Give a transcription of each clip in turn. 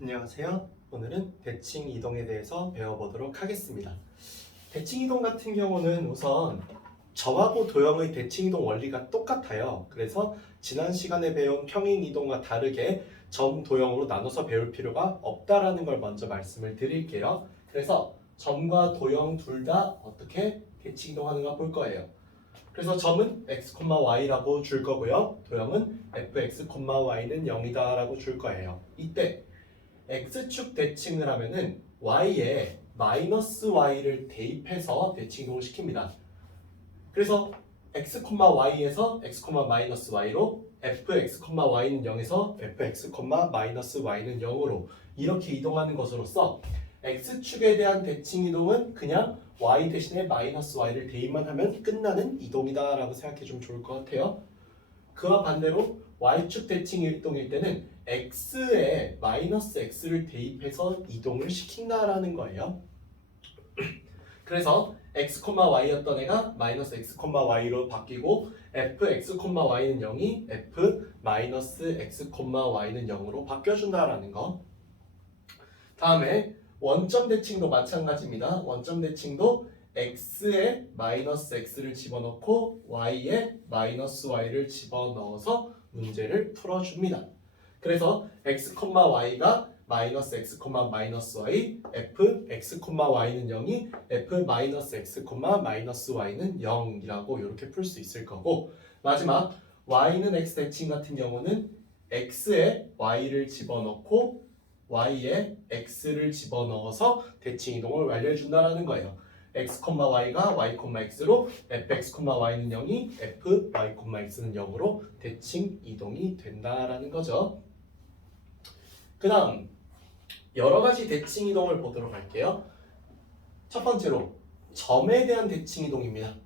안녕하세요. 오늘은 대칭 이동에 대해서 배워보도록 하겠습니다. 대칭 이동 같은 경우는 우선 점하고 도형의 대칭 이동 원리가 똑같아요. 그래서 지난 시간에 배운 평행 이동과 다르게 점, 도형으로 나눠서 배울 필요가 없다라는 걸 먼저 말씀을 드릴게요. 그래서 점과 도형 둘 다 어떻게 대칭 이동하는가 볼 거예요. 그래서 점은 x, y라고 줄 거고요. 도형은 fx, y는 0이다 라고 줄 거예요. 이때 x축 대칭을 하면은 y에 마이너스 y를 대입해서 대칭 이동을 시킵니다. 그래서 x, y에서 x, 마이너스 y로 fx, y는 0에서 fx, 마이너스 y는 0으로 이렇게 이동하는 것으로써 x축에 대한 대칭 이동은 그냥 y 대신에 마이너스 y를 대입만 하면 끝나는 이동이다 라고 생각해 주면 좋을 것 같아요. 그와 반대로 y축 대칭 이동일 때는 x에 마이너스 x를 대입해서 이동을 시킨다라는 거예요. 그래서 x, y였던 애가 마이너스 x, y로 바뀌고 fx, y는 0이 f 마이너스 x, y는 0으로 바뀌어준다라는 거. 다음에 원점 대칭도 마찬가지입니다. 원점 대칭도 x에 마이너스 x를 집어넣고 y에 마이너스 y를 집어넣어서 문제를 풀어줍니다. 그래서 x, y가 마이너스 x, 마이너스 y, f, x, y는 0이 f 마이너스 x, 마이너스 y는 0이라고 이렇게 풀 수 있을 거고, 마지막 y는 x 대칭 같은 경우는 x에 y를 집어넣고 y에 x를 집어넣어서 대칭 이동을 완료해 준다라는 거예요. x, y가 y, x로 fx, y는 0이 f, y, x는 0으로 대칭 이동이 된다라는 거죠. 그 다음 여러 가지 대칭 이동을 보도록 할게요. 첫 번째로 점에 대한 대칭 이동입니다.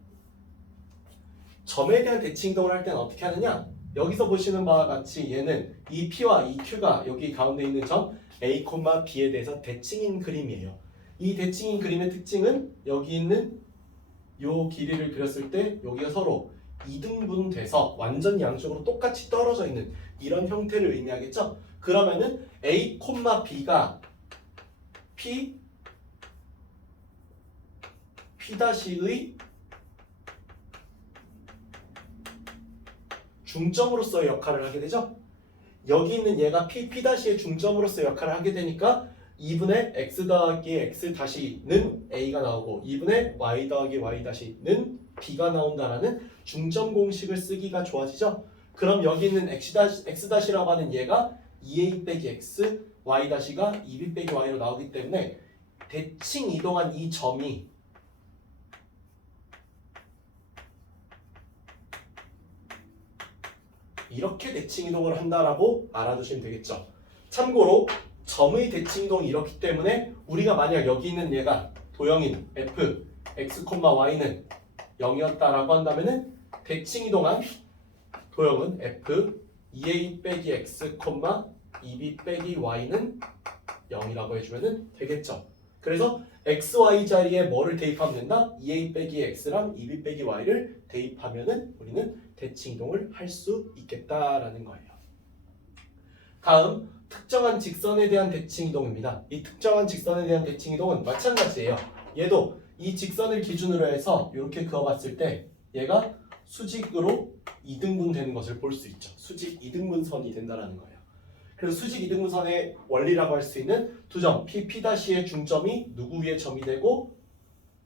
점에 대한 대칭 이동을 할 때는 어떻게 하느냐? 여기서 보시는 바와 같이 얘는 이 P와 이 Q가 여기 가운데 있는 점 A, B에 대해서 대칭인 그림이에요. 이 대칭인 그림의 특징은 여기 있는 요 길이를 그렸을 때 여기가 서로 이등분돼서 완전 양쪽으로 똑같이 떨어져 있는 이런 형태를 의미하겠죠? 그러면은 A, B가 P'의 중점으로서의 역할을 하게 되죠? 여기 있는 얘가 P'의 중점으로서의 역할을 하게 되니까 2분의 x 더하기 x 다시는 a가 나오고 2분의 y 더하기 y 다시는 b가 나온다라는 중점 공식을 쓰기가 좋아지죠? 그럼 여기 있는 x 다시라고 하는 얘가 2a 빼기 x, y 다시가 2b 빼기 y로 나오기 때문에 대칭 이동한 이 점이 이렇게 대칭 이동을 한다라고 알아두시면 되겠죠. 참고로 점의 대칭 이동이 이렇기 때문에 우리가 만약 여기 있는 얘가 도형인 f, x, y는 0이었다라고 한다면은 대칭 이동한 도형은 f, 2a 빼기 x, 2b 빼기 y는 0이라고 해주면 되겠죠. 그래서 x, y 자리에 뭐를 대입하면 된다? 2a 빼기 x랑 2b 빼기 y를 대입하면은 우리는 대칭 이동을 할 수 있겠다라는 거예요. 다음 특정한 직선에 대한 대칭 이동입니다. 이 특정한 직선에 대한 대칭 이동은 마찬가지예요. 얘도 이 직선을 기준으로 해서 이렇게 그어봤을 때 얘가 수직으로 이등분 되는 것을 볼 수 있죠. 수직 이등분선이 된다라는 거예요. 그래서 수직 이등분선의 원리라고 할 수 있는 두 점 P'의 중점이 누구 위에 점이 되고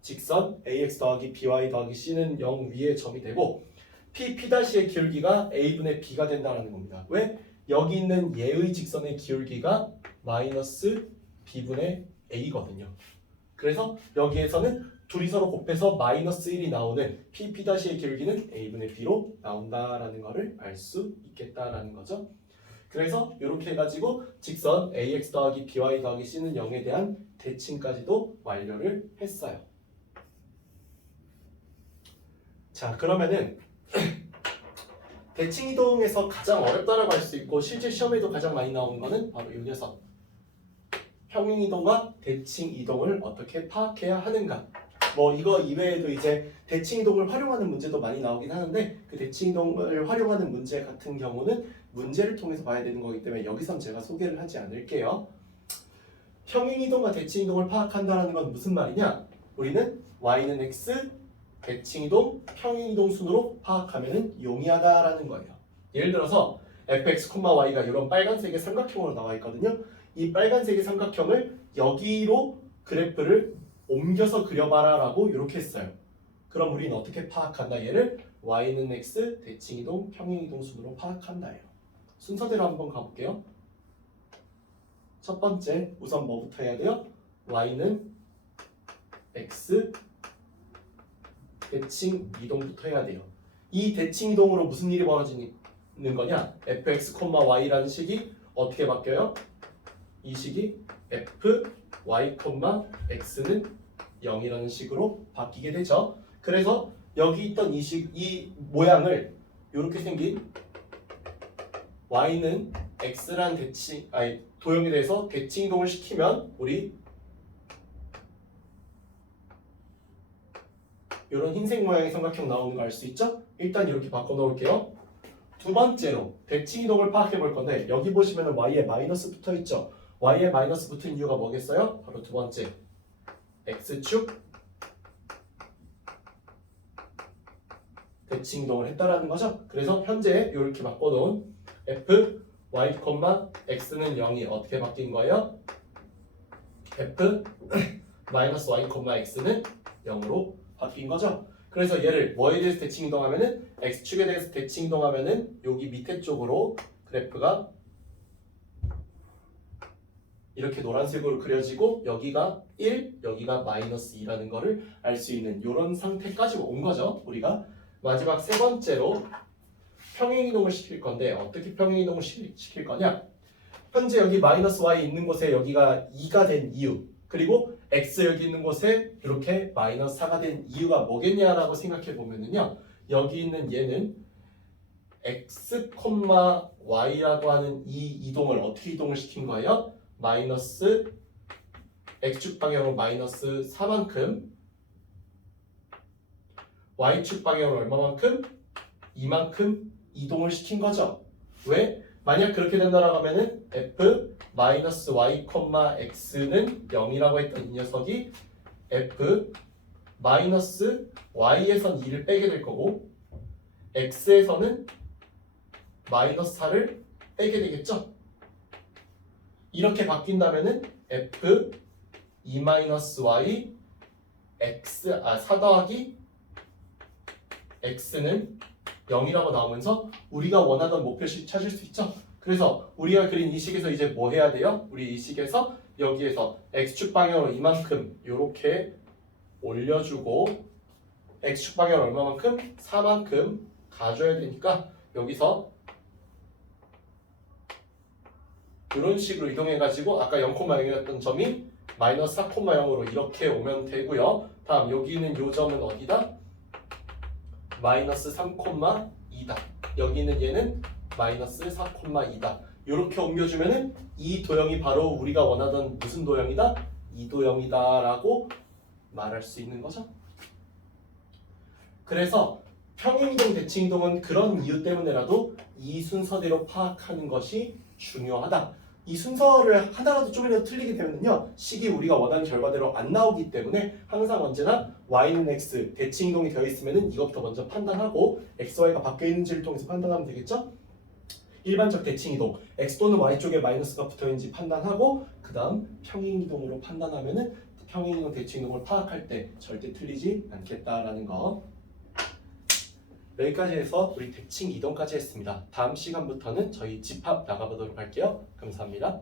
직선 AX 더하기 BY 더하기 C는 0 위에 점이 되고 P'의 기울기가 A분의 B가 된다는 겁니다. 왜? 여기 있는 얘의 직선의 기울기가 마이너스 B분의 A거든요. 그래서 여기에서는 둘이 서로 곱해서 마이너스 1이 나오는 P'의 기울기는 A분의 B로 나온다라는 것을 알 수 있겠다라는 거죠. 그래서 이렇게 해가지고 직선 AX 더하기 BY 더하기 C는 0에 대한 대칭까지도 완료를 했어요. 자, 그러면은 대칭 이동에서 가장 어렵다라고 할 수 있고 실제 시험에도 가장 많이 나오는 거는 바로 이 녀석 평행 이동과 대칭 이동을 어떻게 파악해야 하는가. 뭐 이거 이외에도 이제 대칭 이동을 활용하는 문제도 많이 나오긴 하는데 그 대칭 이동을 활용하는 문제 같은 경우는 문제를 통해서 봐야 되는 거기 때문에 여기선 제가 소개를 하지 않을게요. 평행이동과 대칭이동을 파악한다는 건 무슨 말이냐? 우리는 y는 x, 대칭이동, 평행이동 순으로 파악하면 용이하다라는 거예요. 예를 들어서 fx, y가 이런 빨간색의 삼각형으로 나와 있거든요. 이 빨간색의 삼각형을 여기로 그래프를 옮겨서 그려봐라 라고 이렇게 했어요. 그럼 우리는 어떻게 파악한다? 얘를 y는 x, 대칭이동, 평행이동 순으로 파악한다예요. 순서대로 한번 가볼게요. 첫 번째, 우선 뭐부터 해야 돼요? y는 x, 대칭이동부터 해야 돼요. 이 대칭이동으로 무슨 일이 벌어지는 거냐? fx, y라는 식이 어떻게 바뀌어요? 이 식이 f, y, x는 0이라는 식으로 바뀌게 되죠. 그래서 여기 있던 이 모양을 이렇게 생긴 y는 x란 도형에 대해서 대칭이동을 시키면 우리 이런 흰색 모양의 삼각형 나오는 거 알 수 있죠? 일단 이렇게 바꿔 놓을게요. 두 번째로 대칭이동을 파악해 볼 건데 여기 보시면 y에 마이너스 붙어 있죠? y에 마이너스 붙은 이유가 뭐겠어요? 바로 두 번째 x축 대칭이동을 했다라는 거죠. 그래서 현재 이렇게 바꿔놓은 f, y, x는 0이 어떻게 바뀐 거예요? f, 마이너스 y, x는 0으로 바뀐 거죠. 그래서 얘를 뭐에 대해서 대칭이동하면은 x축에 대해서 대칭이동하면은 여기 밑에 쪽으로 그래프가 이렇게 노란색으로 그려지고 여기가 1, 여기가 마이너스 2라는 거를 알 수 있는 이런 상태까지 온 거죠. 우리가 마지막 세 번째로 평행이동을 시킬 건데 어떻게 평행이동을 시킬 거냐? 현재 여기 마이너스 y 있는 곳에 여기가 2가 된 이유, 그리고 x 여기 있는 곳에 이렇게 마이너스 4가 된 이유가 뭐겠냐라고 생각해 보면은요, 여기 있는 얘는 x, y라고 하는 이 이동을 어떻게 이동을 시킨 거예요? 마이너스 x축 방향으로 마이너스 4만큼, y축 방향으로 얼마만큼? 2만큼 이동을 시킨 거죠. 왜? 만약 그렇게 된다라고 하면은 f 마이너스 y, x는 0이라고 했던 이 녀석이 f 마이너스 y에선 2를 빼게 될 거고 x에서는 마이너스 4를 빼게 되겠죠. 이렇게 바뀐다면은 f 2 마이너스 y x 4 더하기 x는 0이라고 나오면서 우리가 원하던 목표식 찾을 수 있죠. 그래서 우리가 그린 이 식에서 이제 뭐 해야 돼요? 우리 이 식에서 여기에서 x축 방향으로 이만큼 이렇게 올려주고 x축 방향으로 얼마만큼? 4만큼 가져야 되니까 여기서 이런 식으로 이동해가지고 아까 0,0이었던 점이 마이너스 4,0으로 이렇게 오면 되고요. 다음 여기 있는 요 점은 어디다? 마이너스 3,2다. 여기 있는 얘는 마이너스 4,2다. 이렇게 옮겨주면은 이 도형이 바로 우리가 원하던 무슨 도형이다? 이 도형이다 라고 말할 수 있는 거죠. 그래서 평행이동, 대칭이동은 그런 이유 때문에라도 이 순서대로 파악하는 것이 중요하다. 이 순서를 하나라도 좀이라도 틀리게 되면요, 식이 우리가 원하는 결과대로 안 나오기 때문에 항상 언제나 y는 x, 대칭이동이 되어 있으면 이것부터 먼저 판단하고 x, y가 바뀌어 있는지를 통해서 판단하면 되겠죠? 일반적 대칭이동, x 또는 y 쪽에 마이너스가 붙어 있는지 판단하고 그 다음 평행이동으로 판단하면은 평행이동, 대칭이동을 파악할 때 절대 틀리지 않겠다라는 거. 여기까지 해서 우리 대칭 이동까지 했습니다. 다음 시간부터는 저희 집합 나가보도록 할게요. 감사합니다.